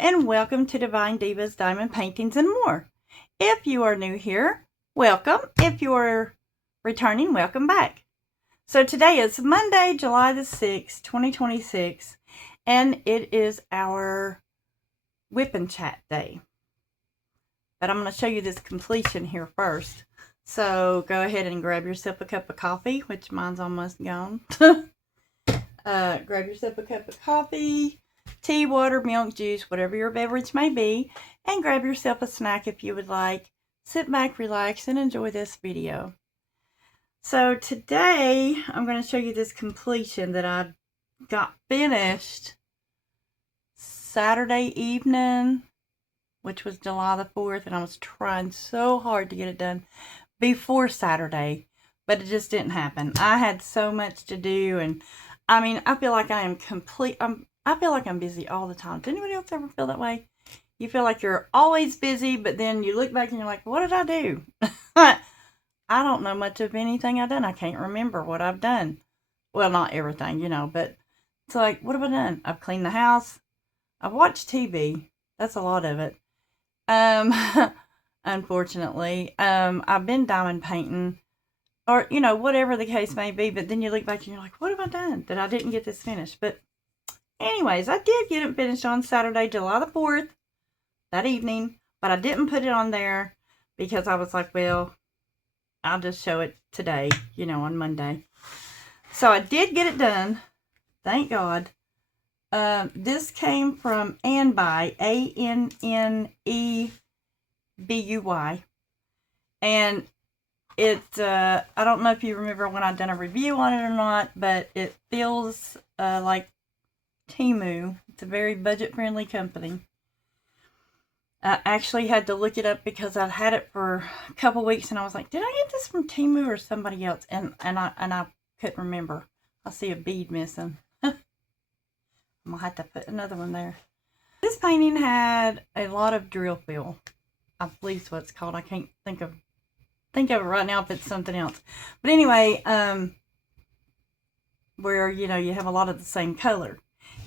and welcome to Divine Divas Diamond Paintings and More. If you are new here, welcome. If you are returning, welcome back. So today is Monday, July the 6th, 2026, and it is our WIP CHAT day. But I'm going to show you this completion here first. So go ahead and grab yourself a cup of coffee, which mine's almost gone. Grab yourself a cup of coffee, tea, water, milk, juice, whatever your beverage may be, and grab yourself a snack if you would like. Sit back, relax, and enjoy this video. So today, I'm going to show you this completion that I got finished Saturday evening, which was July the 4th, and I was trying so hard to get it done before Saturday, but it just didn't happen. I had so much to do, and I mean, I feel like I am I feel like I'm busy all the time. Does anybody else ever feel that way? You feel like you're always busy, but then you look back and you're like, what did I do? I don't know much of anything I've done. I can't remember what I've done. Well, not everything, you know, but it's like, what have I done? I've cleaned the house. I've watched TV. That's a lot of it. Unfortunately, I've been diamond painting, or, you know, whatever the case may be, but then you look back and you're like, what have I done that I didn't get this finished? But anyways, I did get it finished on Saturday, July the 4th, that evening, but I didn't put it on there because I was like, well, I'll just show it today, you know, on Monday. So I did get it done, thank God. This came from Annbuy, A-N-N-E-B-U-Y, and it, I don't know if you remember when I've done a review on it or not, but it feels like Temu. It's a very budget-friendly company. I actually had to look it up because I've had it for a couple weeks, and I was like, did I get this from Temu or somebody else? And I couldn't remember. I see a bead missing. I'm gonna have to put another one there. This painting had a lot of drill fill. I believe is what it's called. I can't think of it right now if it's something else. But anyway, where, you know, you have a lot of the same color.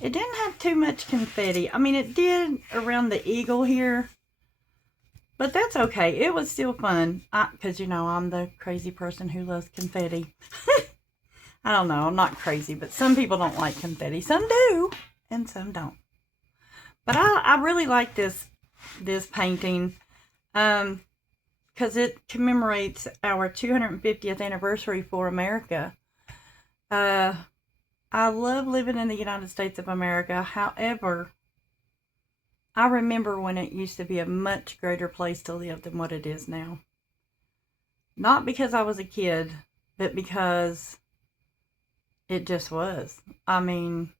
It didn't have too much confetti. I mean, it did around the eagle here, but that's okay. It was still fun, because, you know, I'm the crazy person who loves confetti. I don't know, I'm not crazy, but some people don't like confetti. Some do, and some don't. But I really like this painting, because it commemorates our 250th anniversary for America. I love living in the United States of America. However, I remember when it used to be a much greater place to live than what it is now. Not because I was a kid, but because it just was. I mean,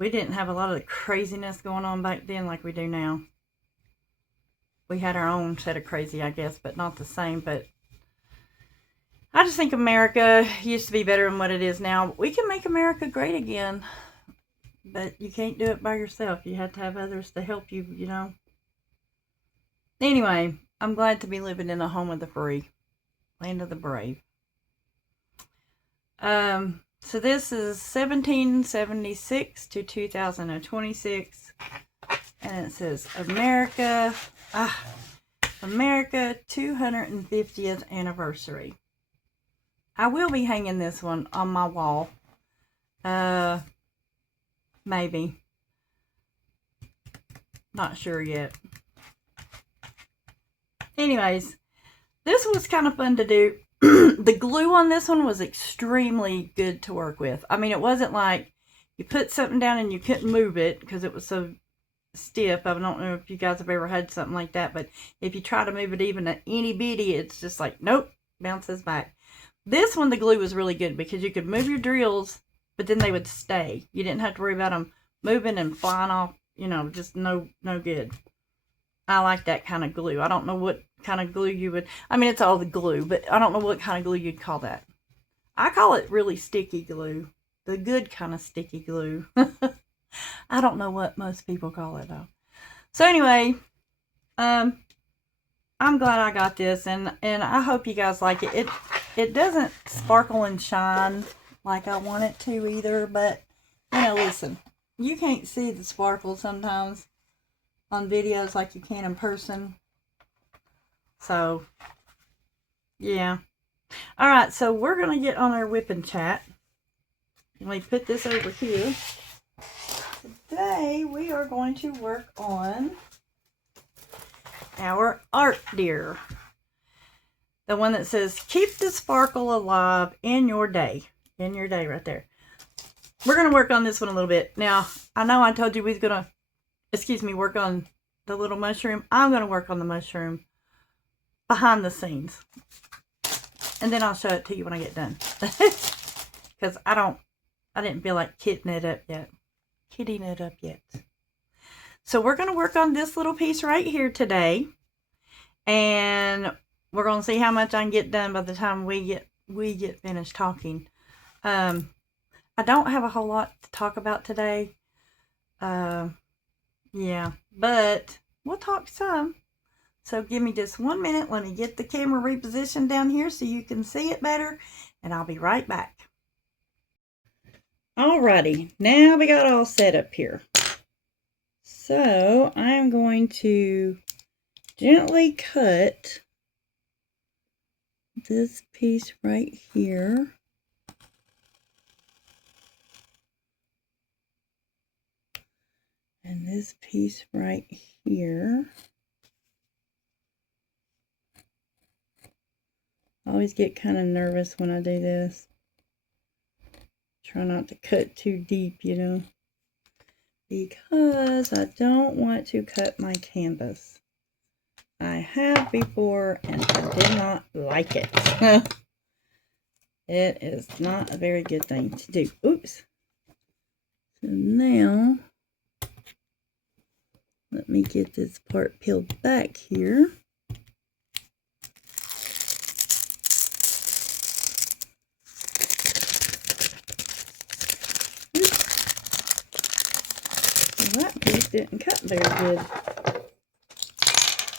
we didn't have a lot of the craziness going on back then like we do now. We had our own set of crazy, I guess, but not the same. But I just think America used to be better than what it is now. We can make America great again, but you can't do it by yourself. You have to have others to help you, you know. Anyway, I'm glad to be living in a home of the free, land of the brave. So this is 1776 to 2026, and it says America 250th anniversary. I will be hanging this one on my wall. Maybe. Not sure yet. Anyways, this was kind of fun to do. The glue on this one was extremely good to work with. I mean, it wasn't like you put something down and you couldn't move it because it was so stiff. I don't know if you guys have ever had something like that, but if you try to move it even a itty bitty, it's just like, nope, bounces back. This one, the glue was really good because you could move your drills, but then they would stay. You didn't have to worry about them moving and flying off, you know, just no good. I like that kind of glue. I don't know what kind of glue you would, I mean, it's all the glue, but I don't know what kind of glue you'd call that. I call it really sticky glue. The good kind of sticky glue. I don't know what most people call it, though. So anyway, I'm glad I got this, and I hope you guys like it. It doesn't sparkle and shine like I want it to either, but, you know, listen, you can't see the sparkle sometimes on videos like you can in person. So, yeah. Alright, so we're going to get on our WIP CHAT. Let me put this over here. Today, we are going to work on our art deer. The one that says, keep the sparkle alive in your day. In your day right there. We're going to work on this one a little bit. Now, I know I told you we was going to, work on the little mushroom. I'm going to work on the mushroom behind the scenes. And then I'll show it to you when I get done. Because I didn't feel like kitting it up yet. So we're going to work on this little piece right here today. And we're going to see how much I can get done by the time we get finished talking. I don't have a whole lot to talk about today. Yeah, but we'll talk some. So give me just 1 minute. Let me get the camera repositioned down here so you can see it better. And I'll be right back. Alrighty, now we got all set up here. So I'm going to gently cut this piece right here. And this piece right here. I always get kind of nervous when I do this. Try not to cut too deep, you know, because I don't want to cut my canvas. I have before and I did not like it. It is not a very good thing to do. Oops. So now, let me get this part peeled back here. Well, that piece didn't cut very good.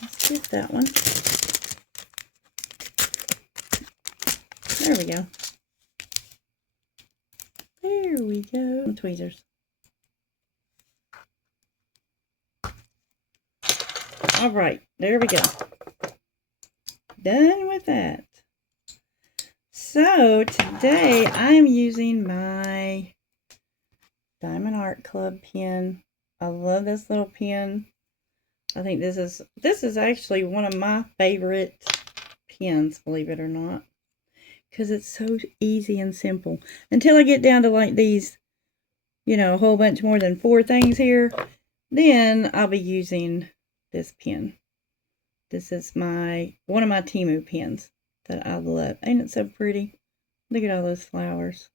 Let's get that one. There we go. There we go. Tweezers. All right, there we go. Done with that. So today I'm using my Diamond Art Club pen. I love this little pen. I think this is actually one of my favorite pens, believe it or not, because it's so easy and simple. Until I get down to like these, you know, a whole bunch more than 4 things here, then I'll be using this pen. This is one of my Temu pens that I love. Ain't it so pretty? Look at all those flowers.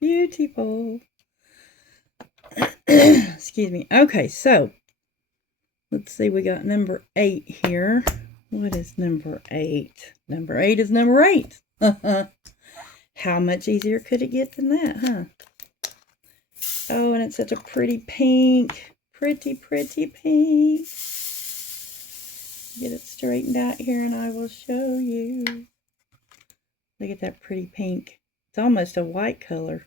Beautiful. Excuse me. Okay, so let's see. We got number 8 here. What is number 8? Number 8 is number 8. How much easier could it get than that, huh? Oh, and it's such a pretty pink. Pretty, pretty pink. Get it straightened out here and I will show you. Look at that pretty pink. It's almost a white color.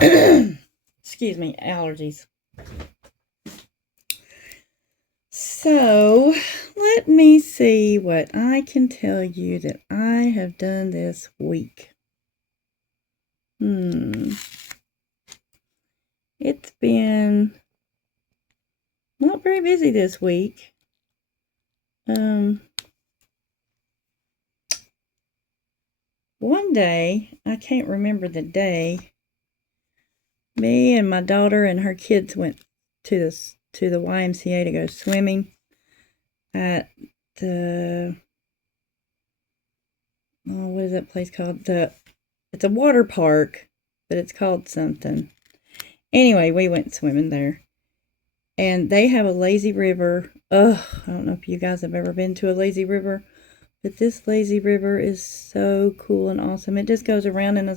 Excuse me, allergies. So, let me see what I can tell you that I have done this week. It's been not very busy this week. One day, I can't remember the day, me and my daughter and her kids went to the YMCA to go swimming at the, what is that place called? It's a water park, but it's called something. Anyway, we went swimming there. And they have a lazy river. Ugh, I don't know if you guys have ever been to a lazy river, but this lazy river is so cool and awesome. It just goes around in a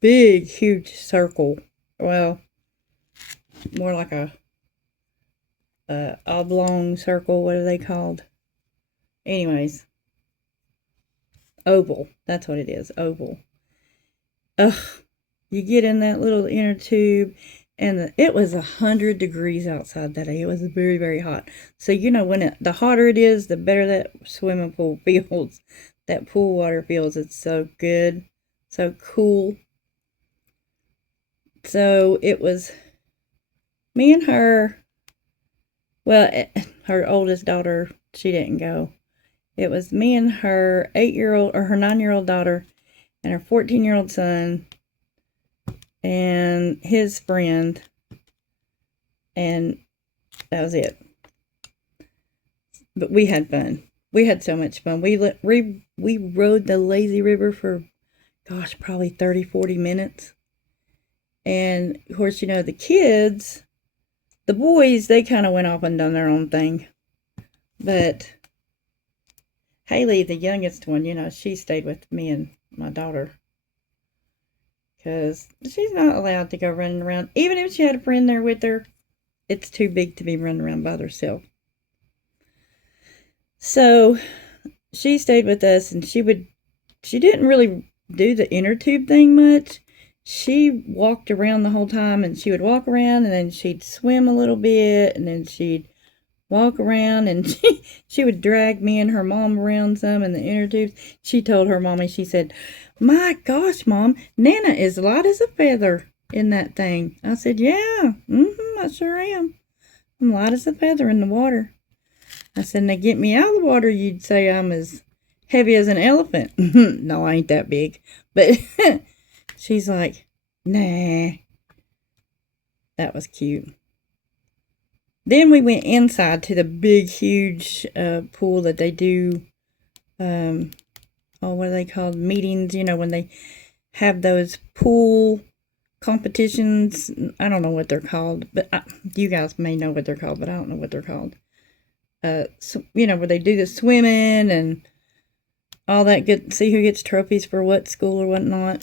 big, huge circle. Well, more like a oblong circle. What are they called? Anyways, oval. That's what it is, oval. Ugh, you get in that little inner tube, And it was 100 degrees outside that day. It was very, very hot. So, you know, when the hotter it is, the better that swimming pool feels. That pool water feels. It's so good. So cool. So it was me and her. Well, her oldest daughter, she didn't go. It was me and her 8-year-old, or her 9-year-old daughter, and her 14-year-old son, and his friend, and that was it. But we had fun. We had so much fun. We rode the lazy river for, gosh, probably 30, 40 minutes. And, of course, you know, the kids, the boys, they kind of went off and done their own thing. But Haley, the youngest one, you know, she stayed with me and my daughter. Because she's not allowed to go running around. Even if she had a friend there with her, it's too big to be running around by herself. So she stayed with us, and she didn't really do the inner tube thing much. She walked around the whole time, and she would walk around, and then she'd swim a little bit, and then she'd walk around, and she would drag me and her mom around some in the inner tubes. She told her mommy, she said, "My gosh, Mom, Nana is light as a feather in that thing." I said, "Yeah, I sure am. I'm light as a feather in the water." I said, "Now get me out of the water, you'd say I'm as heavy as an elephant." No, I ain't that big. But she's like, "Nah." That was cute. Then we went inside to the big, huge pool that they do, what are they called? Meetings, you know, when they have those pool competitions. I don't know what they're called, but you guys may know what they're called, but I don't know what they're called. So, you know, where they do the swimming and all that good, see who gets trophies for what school or whatnot.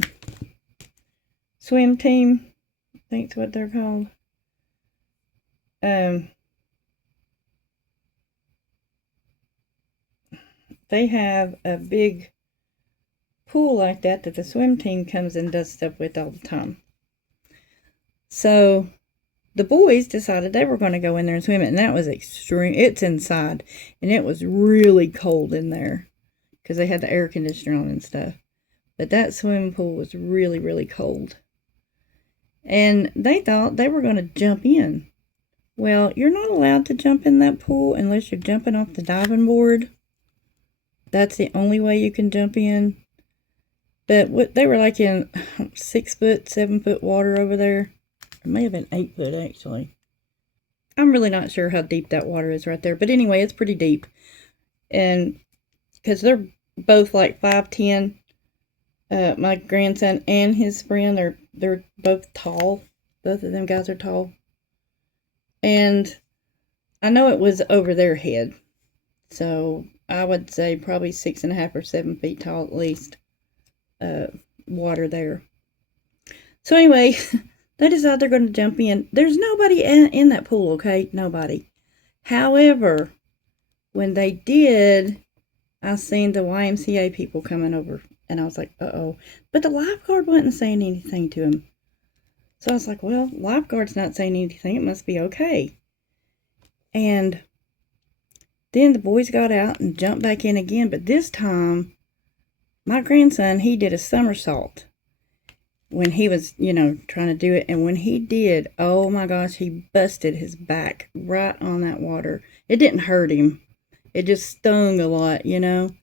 Swim team, I think that's what they're called. They have a big pool like that the swim team comes and does stuff with all the time. So the boys decided they were going to go in there and swim it, and that was extreme. It's inside, and it was really cold in there because they had the air conditioner on and stuff. But that swimming pool was really, really cold. And they thought they were going to jump in. Well, you're not allowed to jump in that pool unless you're jumping off the diving board. That's the only way you can jump in. But they were like in 6 foot, 7 foot water over there. It may have been 8 foot, actually. I'm really not sure how deep that water is right there. But anyway, it's pretty deep. And because they're both like 5'10", my grandson and his friend, they're both tall. Both of them guys are tall. And I know it was over their head. So I would say probably 6.5 or 7 feet tall at least. Water there. So anyway, they decide they're going to jump in. There's nobody in that pool, okay? Nobody. However, when they did, I seen the YMCA people coming over, and I was like, uh-oh. But the lifeguard wasn't saying anything to him. So I was like, well, lifeguard's not saying anything. It must be okay. And then the boys got out and jumped back in again, but this time, my grandson, he did a somersault when he was, you know, trying to do it. And when he did, oh my gosh, he busted his back right on that water. It didn't hurt him. It just stung a lot, you know.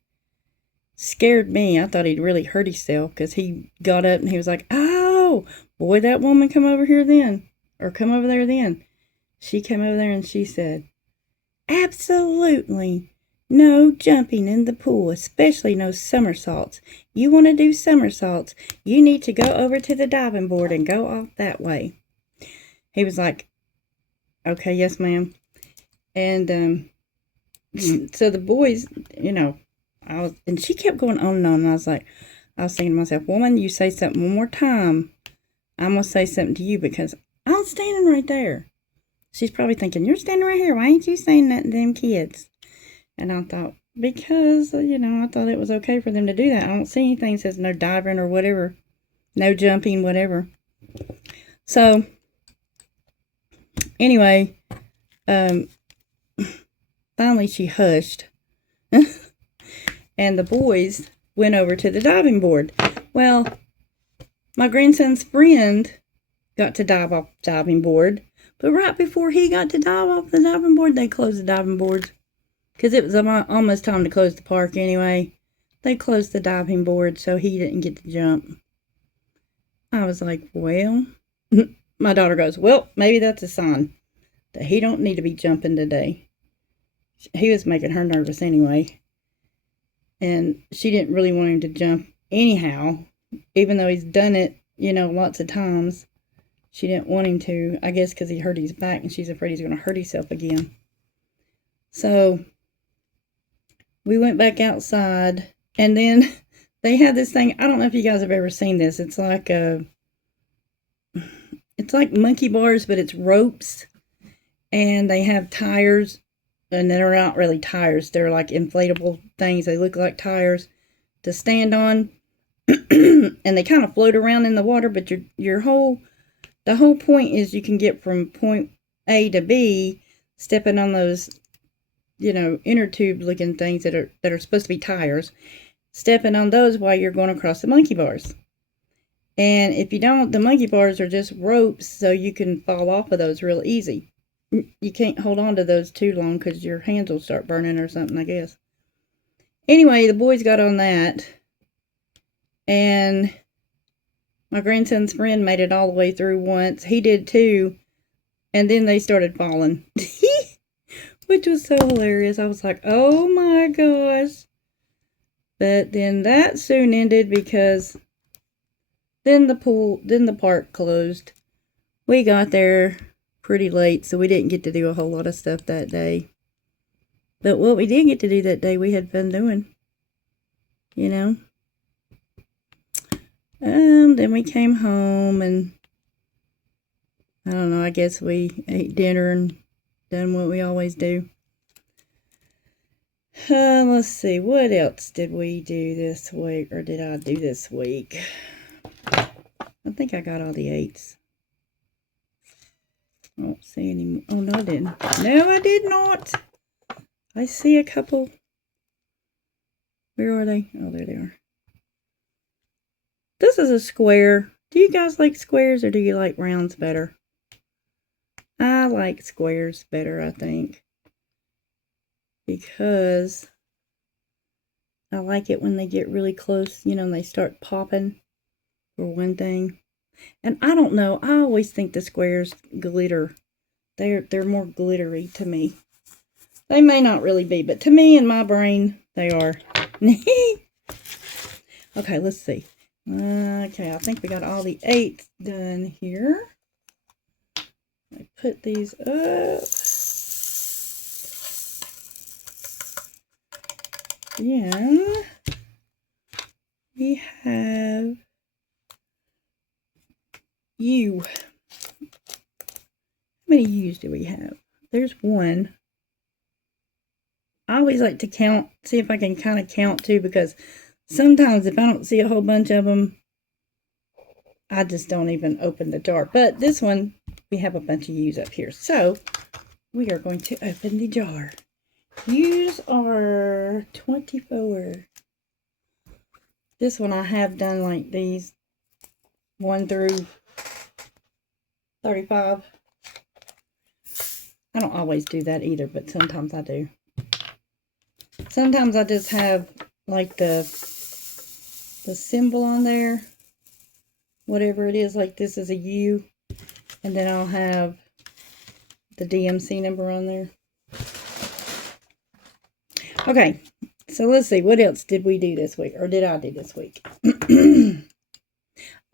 Scared me. I thought he'd really hurt himself because he got up and he was like, "Oh, boy, that woman come over here then. Or come over there then." She came over there and she said, "Absolutely no jumping in the pool, especially no somersaults. You want to do somersaults, you need to go over to the diving board and go off that way." He was like, "Okay, yes, ma'am." And so the boys, you know, and she kept going on and on. And I was thinking to myself, "Woman, you say something one more time, I'm going to say something to you because I'm standing right there." She's probably thinking, "You're standing right here. Why ain't you saying that to them kids?" And I thought, because, you know, I thought it was okay for them to do that. I don't see anything that says no diving or whatever. No jumping, whatever. So Anyway, finally she hushed. And the boys went over to the diving board. Well, my grandson's friend got to dive off the diving board. But right before he got to dive off the diving board, they closed the diving boards. Because it was almost time to close the park anyway. They closed the diving board, so he didn't get to jump. I was like, well, my daughter goes, well, maybe that's a sign that he don't need to be jumping today. He was making her nervous anyway. And she didn't really want him to jump anyhow, even though he's done it, lots of times. She didn't want him to, I guess because he hurt his back and she's afraid he's going to hurt himself again. So we went back outside, and then they had this thing. I don't know if you guys have ever seen this. It's like monkey bars, but it's ropes, and they have tires, and they're not really tires. They're like inflatable things. They look like tires to stand on, and they kind of float around in the water. But the whole point is you can get from point A to B, stepping on those, inner tube looking things that are supposed to be tires, stepping on those while you're going across the monkey bars. And if you don't, the monkey bars are just ropes, so you can fall off of those real easy. You can't hold on to those too long because your hands will start burning or something, I guess. Anyway, the boys got on that, and my grandson's friend made it all the way through once. He did too, and then they started falling. Which was so hilarious. I was like, oh my gosh. But then that soon ended because then the park closed. We got there pretty late, so we didn't get to do a whole lot of stuff that day. But what we did get to do that day, we had fun doing. Then we came home, and I don't know, I guess we ate dinner and done what we always do. Let's see, what else did we do this week, or did I do this week? I think I got all the 8s. I don't see any more. Oh, no, I didn't. No, I did not. I see a couple. Where are they? Oh, there they are. This is a square. Do you guys like squares, or do you like rounds better? I like squares better, I think. Because I like it when they get really close, and they start popping, for one thing. And I don't know, I always think the squares glitter. They're more glittery to me. They may not really be, but to me, in my brain, they are. Okay, let's see. Okay, I think we got all the 8 done here. I put these up. Then we have U. How many U's do we have? There's 1. I always like to count, see if I can kind of count too, because sometimes if I don't see a whole bunch of them, I just don't even open the jar. But this one, we have a bunch of U's up here. So we are going to open the jar. U's are 24. This one I have done like these 1 through 35. I don't always do that either, but sometimes I do. Sometimes I just have like the symbol on there, whatever it is, like this is a U, and then I'll have the DMC number on there. Okay, so let's see, what else did we do this week, or did I do this week?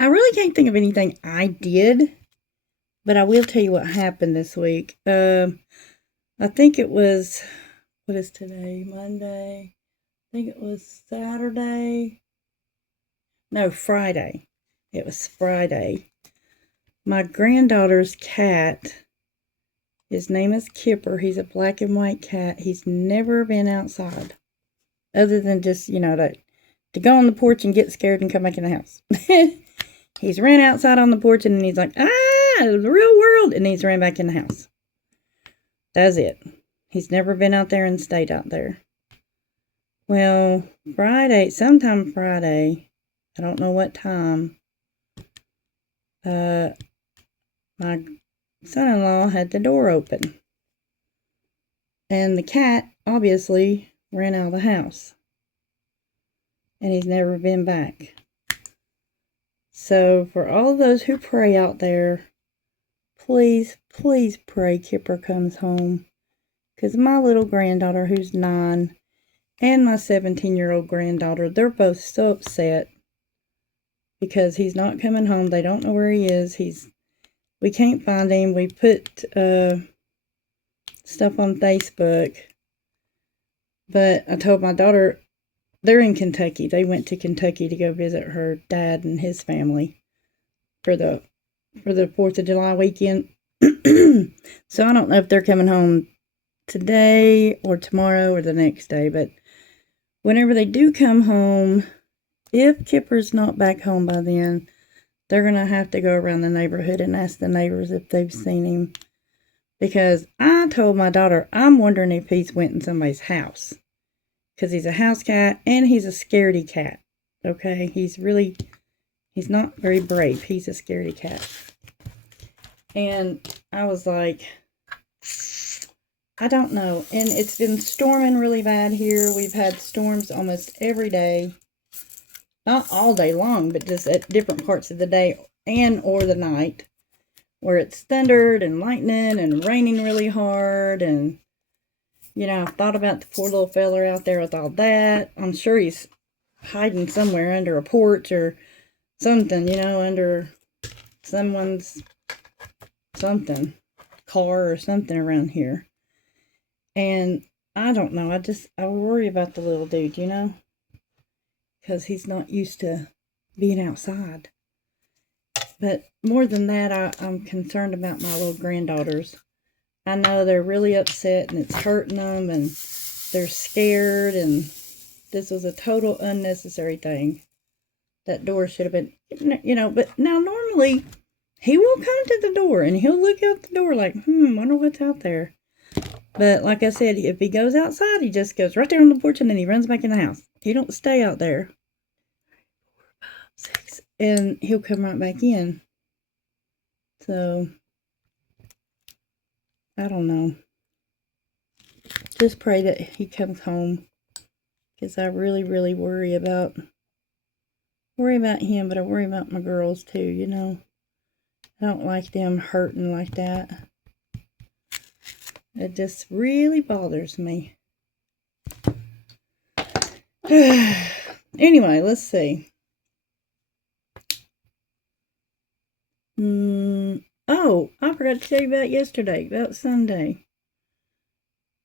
I really can't think of anything I did, but I will tell you what happened this week. I think it was, what is today, Monday? I think it was Saturday. No, Friday. It was Friday. My granddaughter's cat, his name is Kipper. He's a black and white cat. He's never been outside. Other than just, to go on the porch and get scared and come back in the house. He's ran outside on the porch and he's like, the real world. And he's ran back in the house. That's it. He's never been out there and stayed out there. Well, sometime Friday, I don't know what time, my son-in-law had the door open. And the cat, obviously, ran out of the house. And he's never been back. So, for all those who pray out there, please, please pray Kipper comes home. Because my little granddaughter, who's 9, and my 17-year-old granddaughter, they're both so upset because he's not coming home. They don't know where he is. We can't find him. We put stuff on Facebook, but I told my daughter, they're in Kentucky. They went to Kentucky to go visit her dad and his family for the 4th of July weekend. So I don't know if they're coming home today or tomorrow or the next day, but whenever they do come home, if Kipper's not back home by then, they're going to have to go around the neighborhood and ask the neighbors if they've seen him. Because I told my daughter, I'm wondering if he's went in somebody's house. Because he's a house cat and he's a scaredy cat. Okay? He's not very brave. He's a scaredy cat. And I was like, I don't know. And it's been storming really bad here. We've had storms almost every day. Not all day long, but just at different parts of the day or the night. Where it's thundered and lightning and raining really hard. And, I thought about the poor little feller out there with all that. I'm sure he's hiding somewhere under a porch or something, under someone's car or something around here. And I don't know. I worry about the little dude, because he's not used to being outside. But more than that, I'm concerned about my little granddaughters. I know they're really upset and it's hurting them and they're scared, and this was a total unnecessary thing. That door should have been, but now normally he will come to the door and he'll look out the door like, wonder what's out there. But like I said, if he goes outside, he just goes right there on the porch and then he runs back in the house. He don't stay out there. 6. And he'll come right back in. So, I don't know. Just pray that he comes home. Because I really, really worry about him, but I worry about my girls too, I don't like them hurting like that. It just really bothers me. Anyway, let's see. Oh, I forgot to tell you about Sunday.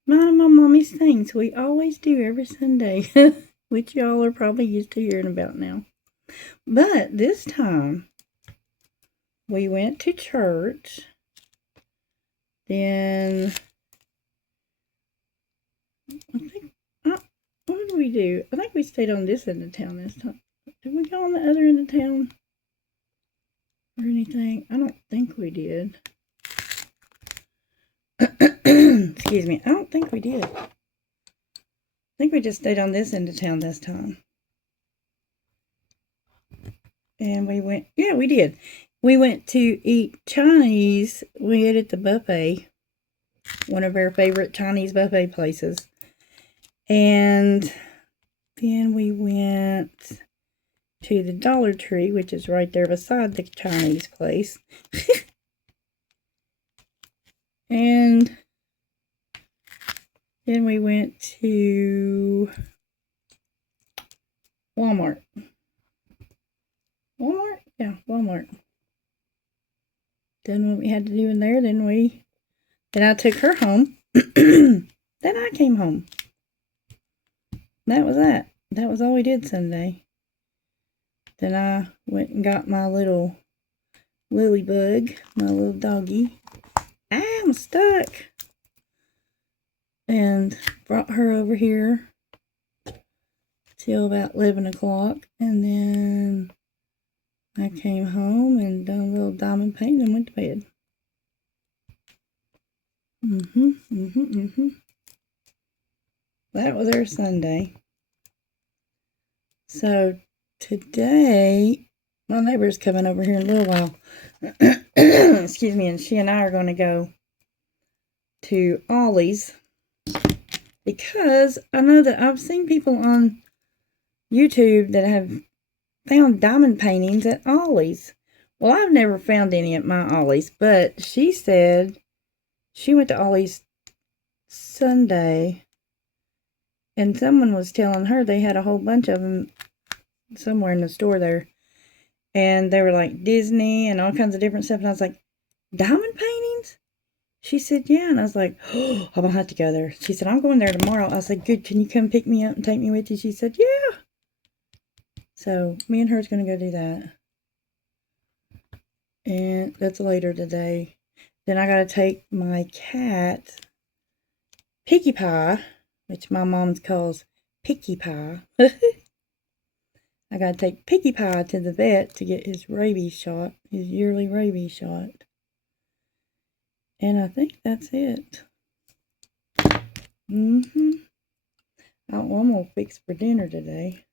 Mine and my mommy's things we always do every Sunday, which y'all are probably used to hearing about now. But this time, we went to church. Then, what did we do? I think we stayed on this end of town this time. Did we go on the other end of town? Or anything? I don't think we did. Excuse me. I don't think we did. I think we just stayed on this end of town this time. And we went, we did. We went to eat Chinese. We ate at the buffet. One of our favorite Chinese buffet places. And then we went to the Dollar Tree, which is right there beside the Chinese place. And then we went to Walmart. Walmart? Yeah, Walmart. Done what we had to do in there. Then I took her home. Then I came home. That was that. That was all we did Sunday. Then I went and got my little Lilybug, my little doggy. I'm stuck. And brought her over here till about 11 o'clock. And then I came home and done a little diamond painting and went to bed. That was our Sunday. So today, my neighbor's coming over here in a little while. Excuse me, and she and I are going to go to Ollie's because I know that I've seen people on YouTube that have found diamond paintings at Ollie's. Well, I've never found any at my Ollie's, but she said she went to Ollie's Sunday and someone was telling her they had a whole bunch of them somewhere in the store there. And they were like Disney and all kinds of different stuff. And I was like, diamond paintings? She said, yeah. And I was like, oh, I'm going to have to go there. She said, I'm going there tomorrow. I was like, good. Can you come pick me up and take me with you? She said, yeah. So me and her's going to go do that. And that's later today. Then I got to take my cat, Picky Pie, which my mom calls Picky Pie. I got to take Picky Pie to the vet to get his rabies shot, his yearly rabies shot. And I think that's it. I'm going to fix for dinner today.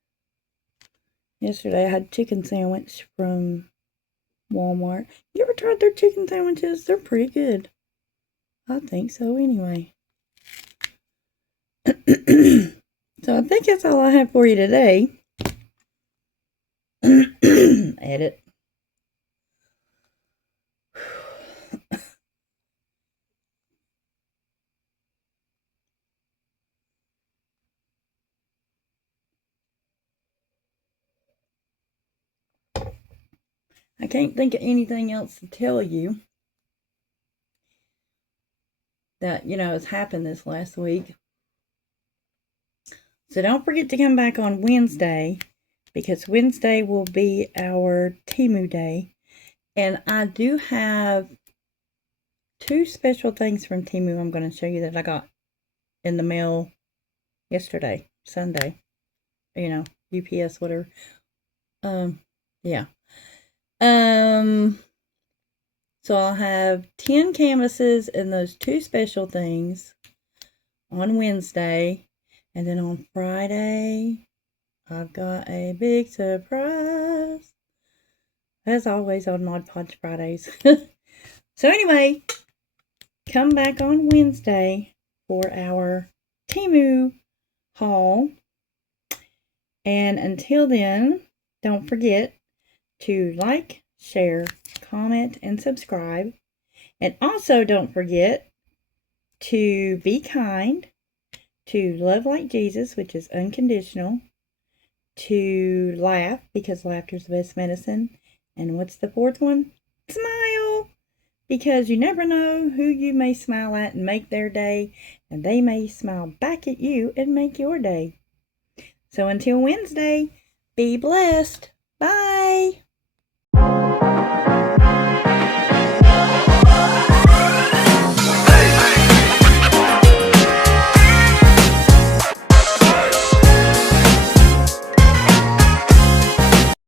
Yesterday I had a chicken sandwich from Walmart. You ever tried their chicken sandwiches? They're pretty good. I think so anyway. So I think that's all I have for you today. Edit. I can't think of anything else to tell you that, has happened this last week. So don't forget to come back on Wednesday, because Wednesday will be our Temu day. And I do have 2 special things from Temu I'm going to show you that I got in the mail yesterday, Sunday. UPS, whatever. Yeah. So I'll have 10 canvases and those 2 special things on Wednesday. And then on Friday, I've got a big surprise. As always on Mod Podge Fridays. So anyway, come back on Wednesday for our Temu haul. And until then, don't forget to like, share, comment, and subscribe. And also don't forget to be kind, to love like Jesus, which is unconditional, to laugh, because laughter is the best medicine. And what's the 4th one? Smile, because you never know who you may smile at and make their day, and they may smile back at you and make your day. So until Wednesday, be blessed. Bye.